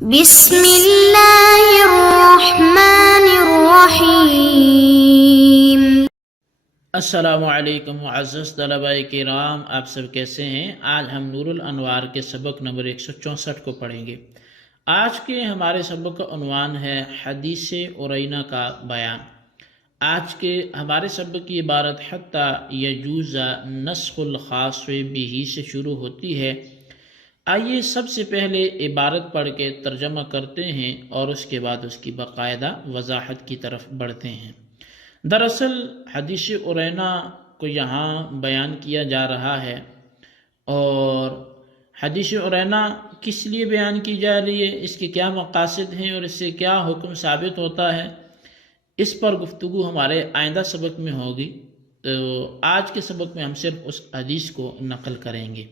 بسم اللہ الرحمن الرحیم۔ السلام علیکم معزز طلباء کرام، آپ سب کیسے ہیں؟ آج ہم نور الانوار کے سبق نمبر 164 کو پڑھیں گے۔ آج کے ہمارے سبق کا عنوان ہے حدیث عرینہ کا بیان۔ آج کے ہمارے سبق کی عبارت حتی یجوز نسخ الخاص بہ سے شروع ہوتی ہے۔ آئیے سب سے پہلے عبارت پڑھ کے ترجمہ کرتے ہیں اور اس کے بعد اس کی باقاعدہ وضاحت کی طرف بڑھتے ہیں۔ دراصل حدیث عرینہ کو یہاں بیان کیا جا رہا ہے، اور حدیث عرینہ کس لیے بیان کی جا رہی ہے، اس کے کیا مقاصد ہیں اور اس سے کیا حکم ثابت ہوتا ہے، اس پر گفتگو ہمارے آئندہ سبق میں ہوگی۔ تو آج کے سبق میں ہم صرف اس حدیث کو نقل کریں گے۔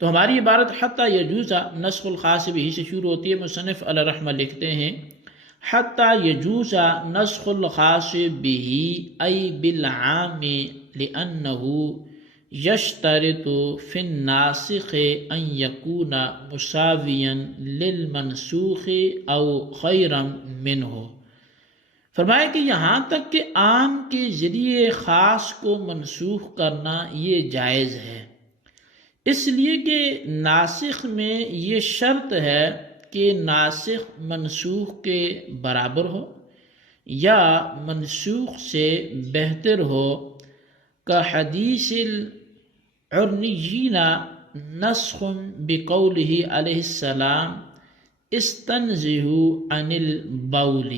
تو ہماری عبارت حتی یجوز نسخ الخاص بہ سے شروع ہوتی ہے۔ مصنف علیہ رحمہ لکھتے ہیں حتی یجوز نسخ الخاص بہ ای بالعام لأنہ یشترط فی الناسخ ان یکون مساویا للمنسوخ او خیرا منہ۔ فرمایا کہ یہاں تک کہ عام کے ذریعے خاص کو منسوخ کرنا یہ جائز ہے، اس لیے کہ ناسخ میں یہ شرط ہے کہ ناسخ منسوخ کے برابر ہو یا منسوخ سے بہتر ہو۔ کحدیث العرنیین نسخ بقولہ علیہ السلام استنزہوا عن البول،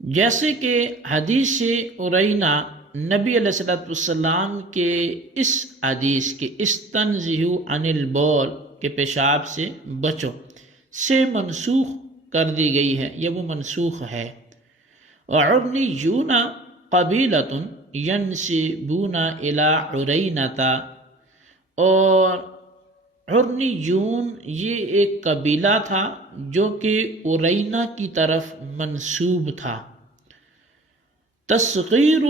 جیسے کہ حدیث عرینہ نبی علیہ السلام کے اس حدیث کے استنزہوا عن البول کے پیشاب سے بچو سے منسوخ کر دی گئی ہے، یہ وہ منسوخ ہے۔ وعرنیون قبیلۃ ینسبون الی عرینۃ، اور عرنیون یہ ایک قبیلہ تھا جو کہ عرینہ کی طرف منسوب تھا۔ تصغیر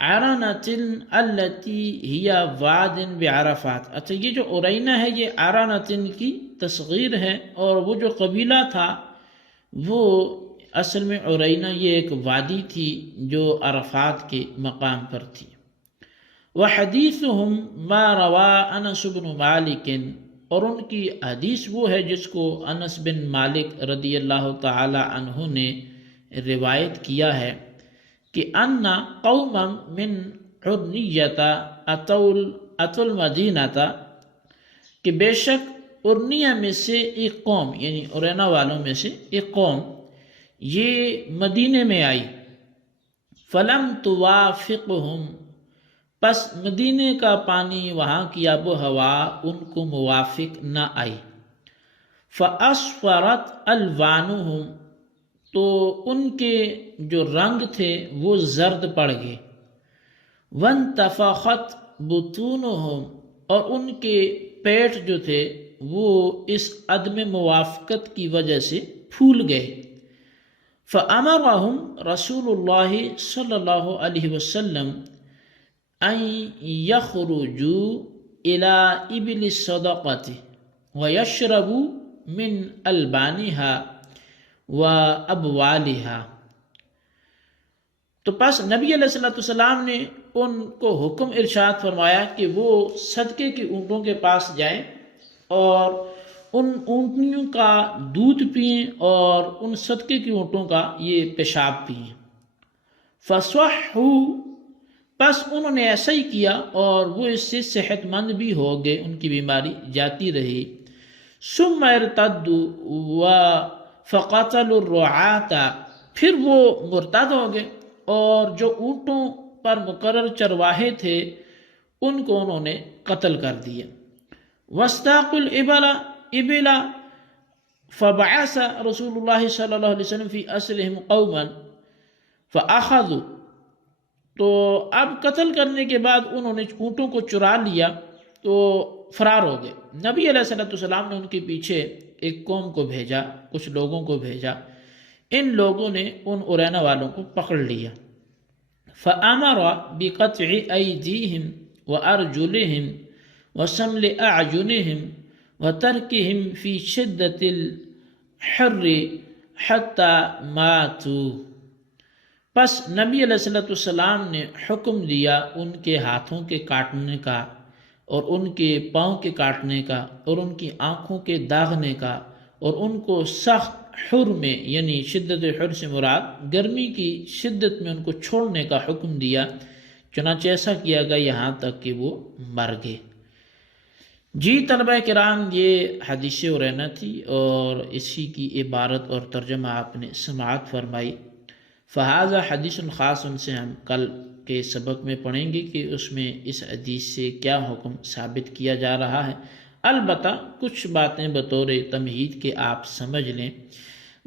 عرنۃ التی ہی واد بعرفات، اچھا یہ جو عرینہ ہے یہ عرنۃ کی تصغیر ہے، اور وہ جو قبیلہ تھا وہ اصل میں عرینہ یہ ایک وادی تھی جو عرفات کے مقام پر تھی۔ وحدیثہم ما روا انس بن مالک، اور ان کی حدیث وہ ہے جس کو انس بن مالک رضی اللہ تعالی عنہ نے روایت کیا ہے کہ ان قوما من عرنیۃ اتوا المدینۃ، کہ بے شک عرنیہ میں سے ایک قوم، یعنی عرینہ والوں میں سے ایک قوم یہ مدینے میں آئی۔ فلم توافقہم، پس مدینے کا پانی، وہاں کی آب و ہوا ان کو موافق نہ آئی۔ فاصفرت الوانہم، تو ان کے جو رنگ تھے وہ زرد پڑ گئے۔ وانتفخت بطونہم، اور ان کے پیٹ جو تھے وہ اس عدم موافقت کی وجہ سے پھول گئے۔ فامرہم رسول اللہ صلی اللہ علیہ وسلم ان یخرجوا الی ابل الصدقۃ ویشربوا من البانہا وابوالہا، تو پس نبی علیہ السلام نے ان کو حکم ارشاد فرمایا کہ وہ صدقے کے اونٹوں کے پاس جائیں اور ان اونٹنیوں کا دودھ پئیں اور ان صدقے کے اونٹوں کا یہ پیشاب پئیں۔ فصحوا، پس انہوں نے ایسا ہی کیا اور وہ اس سے صحت مند بھی ہو گئے، ان کی بیماری جاتی رہی۔ ثم ارتدوا فقتلوا الرعاة، پھر وہ مرتد ہو گئے اور جو اونٹوں پر مقرر چرواہے تھے ان کو انہوں نے قتل کر دیا۔ واستاقوا الابل فبعث رسول اللہ صلی اللہ علیہ وسلم فی اسرہم قوما فاخذوا، تو اب قتل کرنے کے بعد انہوں نے اونٹوں کو چرا لیا تو فرار ہو گئے۔ نبی علیہ السلام نے ان کے پیچھے ایک قوم کو بھیجا، کچھ لوگوں کو بھیجا، ان لوگوں نے ان عرینہ والوں کو پکڑ لیا۔ فامر بقطع ایدیہم وارجلہم وسمل اعینہم وترکہم فی شدت الحر حتی ماتوا۔ پس نبی علیہ السلام نے حکم دیا ان کے ہاتھوں کے کاٹنے کا اور ان کے پاؤں کے کاٹنے کا اور ان کی آنکھوں کے داغنے کا اور ان کو سخت حر میں، یعنی شدت حر سے مراد گرمی کی شدت میں ان کو چھوڑنے کا حکم دیا۔ چنانچہ ایسا کیا گیا یہاں تک کہ وہ مر گئے۔ جی طلبہ کرام، یہ حدیث عرینا تھی اور اسی کی عبارت اور ترجمہ آپ نے سماعت فرمائی۔ فہذا حدیث خاص، ان سے ہم کل کے سبق میں پڑھیں گے کہ اس میں اس حدیث سے کیا حکم ثابت کیا جا رہا ہے۔ البتہ کچھ باتیں بطور تمہید کے آپ سمجھ لیں۔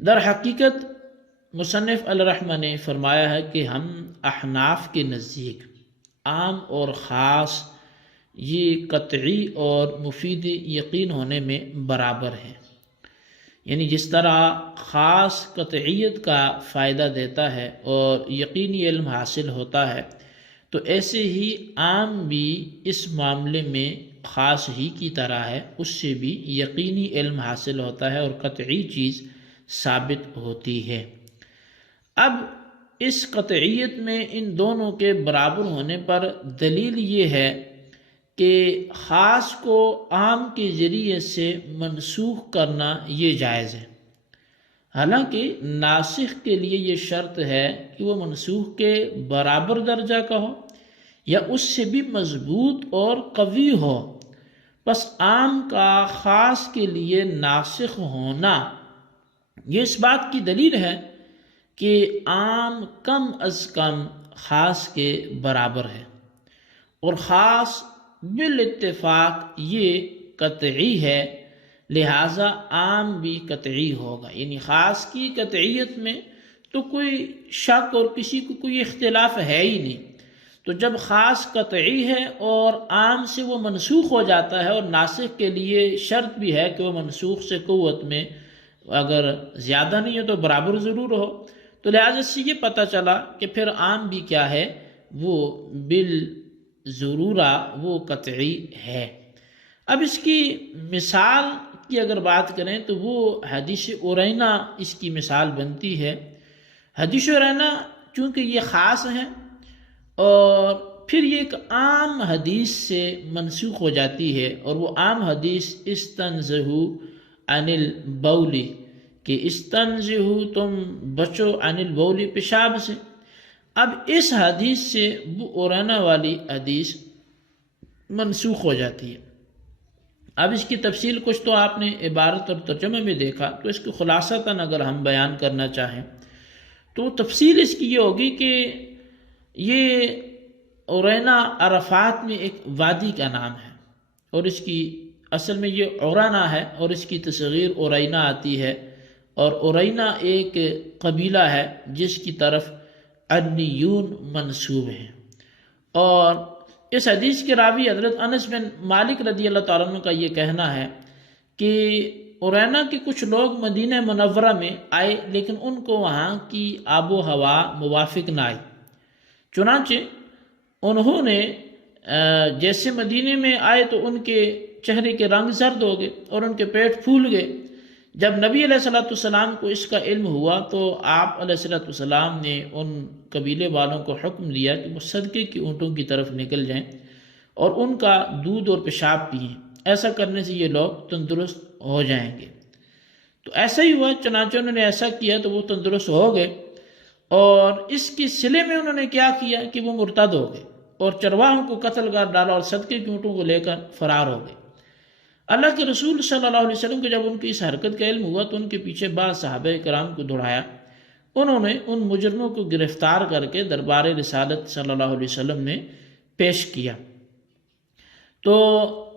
در حقیقت مصنف الرحمہ نے فرمایا ہے کہ ہم احناف کے نزدیک عام اور خاص یہ قطعی اور مفید یقین ہونے میں برابر ہے، یعنی جس طرح خاص قطعیت کا فائدہ دیتا ہے اور یقینی علم حاصل ہوتا ہے، تو ایسے ہی عام بھی اس معاملے میں خاص ہی کی طرح ہے، اس سے بھی یقینی علم حاصل ہوتا ہے اور قطعی چیز ثابت ہوتی ہے۔ اب اس قطعیت میں ان دونوں کے برابر ہونے پر دلیل یہ ہے کہ خاص کو عام کے ذریعے سے منسوخ کرنا یہ جائز ہے، حالانکہ ناسخ کے لیے یہ شرط ہے کہ وہ منسوخ کے برابر درجہ کا ہو یا اس سے بھی مضبوط اور قوی ہو۔ بس عام کا خاص کے لیے ناسخ ہونا یہ اس بات کی دلیل ہے کہ عام کم از کم خاص کے برابر ہے، اور خاص بالاتفاق یہ قطعی ہے، لہٰذا عام بھی قطعی ہوگا۔ یعنی خاص کی قطعیت میں تو کوئی شک اور کسی کو کوئی اختلاف ہے ہی نہیں۔ تو جب خاص قطعی ہے اور عام سے وہ منسوخ ہو جاتا ہے، اور ناسخ کے لیے شرط بھی ہے کہ وہ منسوخ سے قوت میں اگر زیادہ نہیں ہو تو برابر ضرور ہو، تو لہٰذا سے یہ پتہ چلا کہ پھر عام بھی کیا ہے، وہ بالضرورہ وہ قطعی ہے۔ اب اس کی مثال کی اگر بات کریں تو وہ حدیث عرینا اس کی مثال بنتی ہے۔ حدیث عرینا چونکہ یہ خاص ہے اور پھر یہ ایک عام حدیث سے منسوخ ہو جاتی ہے، اور وہ عام حدیث استنزہوا عن البول، کہ استنزہوا تم بچو عن البول پیشاب سے۔ اب اس حدیث سے وہ عرینا والی حدیث منسوخ ہو جاتی ہے۔ اب اس کی تفصیل کچھ تو آپ نے عبارت اور ترجمہ میں دیکھا، تو اس کی خلاصتاً اگر ہم بیان کرنا چاہیں تو تفصیل اس کی یہ ہوگی کہ یہ عرینا عرفات میں ایک وادی کا نام ہے، اور اس کی اصل میں یہ عرانہ ہے اور اس کی تصغیر عرینا آتی ہے، اور عرینا ایک قبیلہ ہے جس کی طرف عدنیون منسوب ہیں۔ اور اس حدیث کے راوی حضرت انس بن مالک رضی اللہ تعالیٰ عنہ کا یہ کہنا ہے کہ عرینا کے کچھ لوگ مدینہ منورہ میں آئے، لیکن ان کو وہاں کی آب و ہوا موافق نہ آئی، چنانچہ انہوں نے جیسے مدینے میں آئے تو ان کے چہرے کے رنگ زرد ہو گئے اور ان کے پیٹ پھول گئے۔ جب نبی علیہ السلام کو اس کا علم ہوا تو آپ علیہ السلام نے ان قبیلے والوں کو حکم دیا کہ وہ صدقے کی اونٹوں کی طرف نکل جائیں اور ان کا دودھ اور پیشاب پئیں، ایسا کرنے سے یہ لوگ تندرست ہو جائیں گے۔ تو ایسا ہی ہوا، چنانچہ انہوں نے ایسا کیا تو وہ تندرست ہو گئے، اور اس کے صلے میں انہوں نے کیا کیا کہ وہ مرتد ہو گئے اور چرواہوں کو قتل کر ڈالا اور صدقے کی اونٹوں کو لے کر فرار ہو گئے۔ اللہ کے رسول صلی اللہ علیہ وسلم کو جب ان کی اس حرکت کا علم ہوا تو ان کے پیچھے بعض صحابہ کرام کو دوڑایا، انہوں نے ان مجرموں کو گرفتار کر کے دربار رسالت صلی اللہ علیہ وسلم نے پیش کیا۔ تو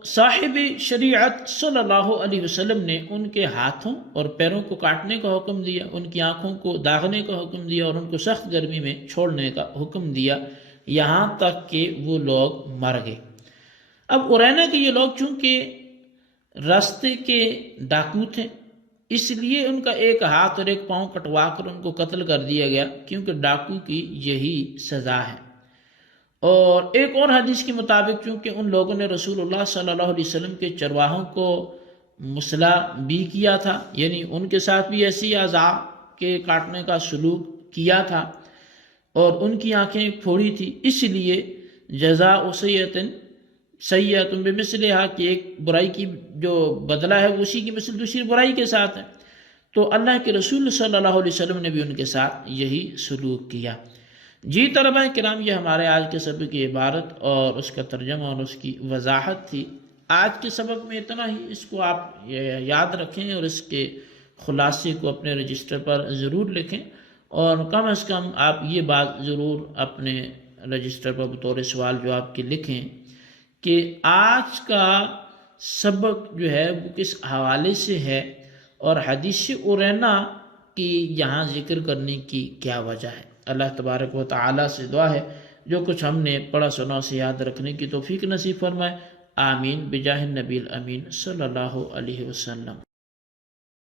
صاحب شریعت صلی اللہ علیہ وسلم نے ان کے ہاتھوں اور پیروں کو کاٹنے کا حکم دیا، ان کی آنکھوں کو داغنے کا حکم دیا اور ان کو سخت گرمی میں چھوڑنے کا حکم دیا، یہاں تک کہ وہ لوگ مر گئے۔ اب عرینا کے یہ لوگ چونکہ راستے کے ڈاکو تھے، اس لیے ان کا ایک ہاتھ اور ایک پاؤں کٹوا کر ان کو قتل کر دیا گیا، کیونکہ ڈاکو کی یہی سزا ہے۔ اور ایک اور حدیث کے مطابق چونکہ ان لوگوں نے رسول اللہ صلی اللہ علیہ وسلم کے چرواہوں کو مسئلہ بھی کیا تھا، یعنی ان کے ساتھ بھی ایسی اعضاء کے کاٹنے کا سلوک کیا تھا اور ان کی آنکھیں پھوڑی تھی، اس لیے جزاء سیئۃ بمثلھا کہ ایک برائی کی جو بدلہ ہے وہ اسی کی مثل دوسری برائی کے ساتھ ہے۔ تو اللہ کے رسول صلی اللہ علیہ وسلم نے بھی ان کے ساتھ یہی سلوک کیا۔ جی طلبہ کرام، یہ ہمارے آج کے سبق کی عبارت اور اس کا ترجمہ اور اس کی وضاحت تھی۔ آج کے سبق میں اتنا ہی، اس کو آپ یاد رکھیں اور اس کے خلاصے کو اپنے رجسٹر پر ضرور لکھیں، اور کم از کم آپ یہ بات ضرور اپنے رجسٹر پر بطور سوال جواب کے لکھیں کہ آج کا سبق جو ہے وہ کس حوالے سے ہے اور حدیث ارینا کی یہاں ذکر کرنے کی کیا وجہ ہے۔ اللہ تبارک و تعالیٰ سے دعا ہے جو کچھ ہم نے پڑھا سنا اسے یاد رکھنے کی توفیق نصیب فرمائے۔ آمین بجاہ النبی الامین صلی اللہ علیہ وسلم۔